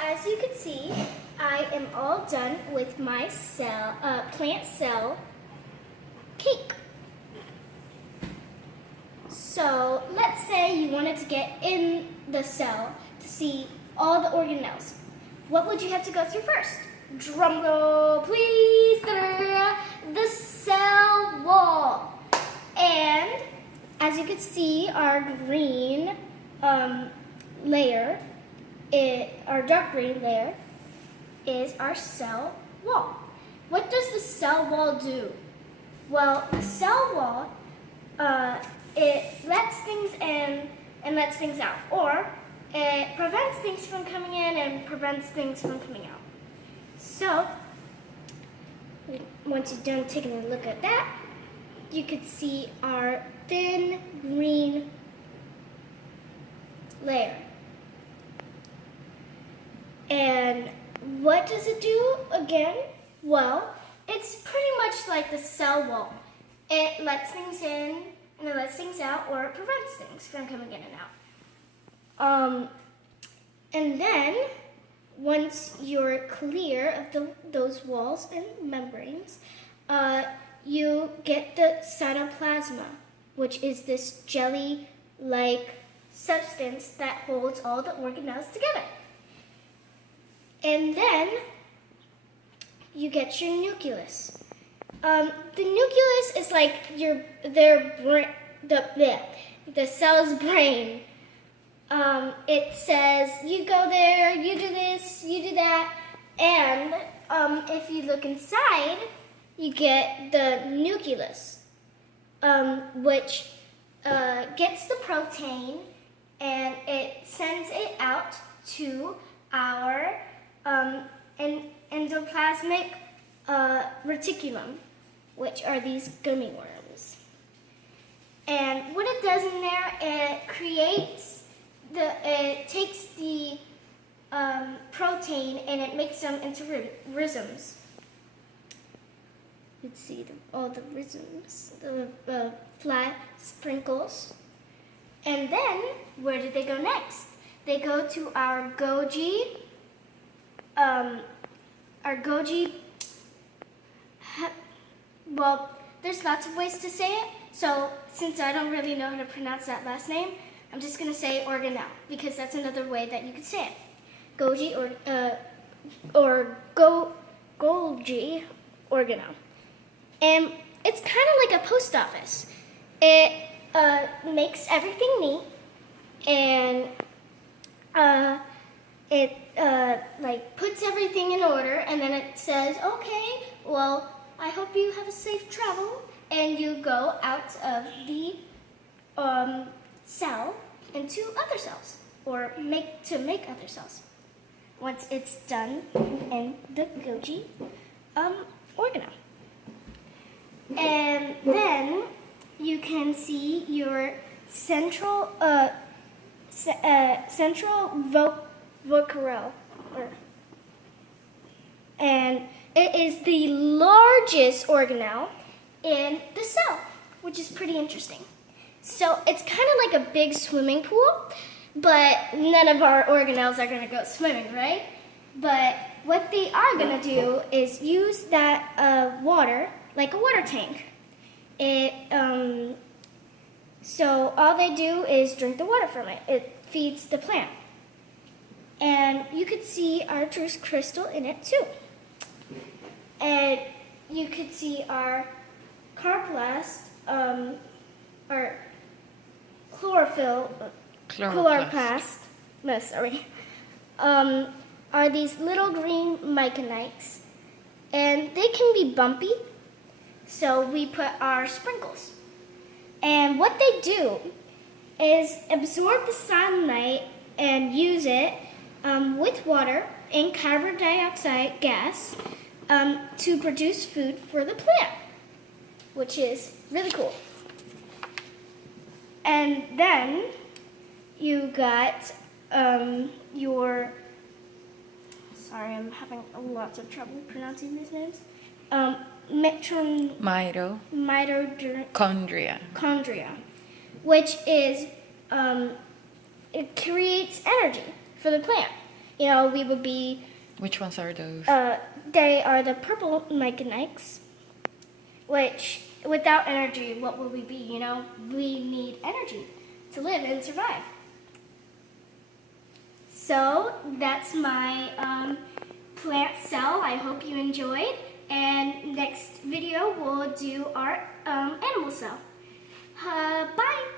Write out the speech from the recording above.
as you can see, I am all done with my plant cell cake. So let's say you wanted to get in the cell to see all the organelles. What would you have to go through first? Drum roll, please. The cell wall. And as you can see, our green layer, our dark green layer, is our cell wall. What does the cell wall do? Well, the cell wall, it lets things in and lets things out, or it prevents things from coming in and prevents things from coming out. So, once you're done taking a look at that, you could see our thin green layer. And what does it do again? Well, it's pretty much like the cell wall. It lets things in and it lets things out, or it prevents things from coming in and out. And then, once you're clear of those walls and membranes, you get the Sanno Plasma, which is this jelly-like substance that holds all the organelles together. And then you get your nucleus. The nucleus is like the cell's brain. It says, you go there, you do this, you do that, and if you look inside, you get the nucleus, which gets the protein and it sends it out to our endoplasmic reticulum, which are these gummy worms. And what it does in there, it takes the protein and it makes them into rhizomes. You can see all the rhizomes, the flat sprinkles. And then, where do they go next? They go to our Golgi, well, there's lots of ways to say it. So, since I don't really know how to pronounce that last name, I'm just going to say organelle, because that's another way that you could say it. Golgi or Golgi organelle. And it's kind of like a post office. It makes everything neat, and it like puts everything in order, and then it says, okay, well, I hope you have a safe travel, and you go out of the cell into other cells, or make other cells. Once it's done in the Golgi organelle. And then you can see your central vocurelle, and it is the largest organelle in the cell, which is pretty interesting. So it's kind of like a big swimming pool, but none of our organelles are going to go swimming, right? But what they are going to do is use that water like a water tank. So all they do is drink the water from it. It feeds the plant. And you could see our juice crystal in it too. And you could see our chloroplast, or chloroplast, are these little green myconites. And they can be bumpy, so we put our sprinkles. And what they do is absorb the sunlight and use it with water and carbon dioxide gas to produce food for the plant, which is really cool. And then you got your, sorry, I'm having lots of trouble pronouncing these names. Mitochondria, which is, it creates energy for the plant. we would be. Which ones are those? They are the purple mechanics, which without energy, what will we be? We need energy to live and survive. So that's my plant cell. I hope you enjoyed. And next video we'll do our animal cell. Bye.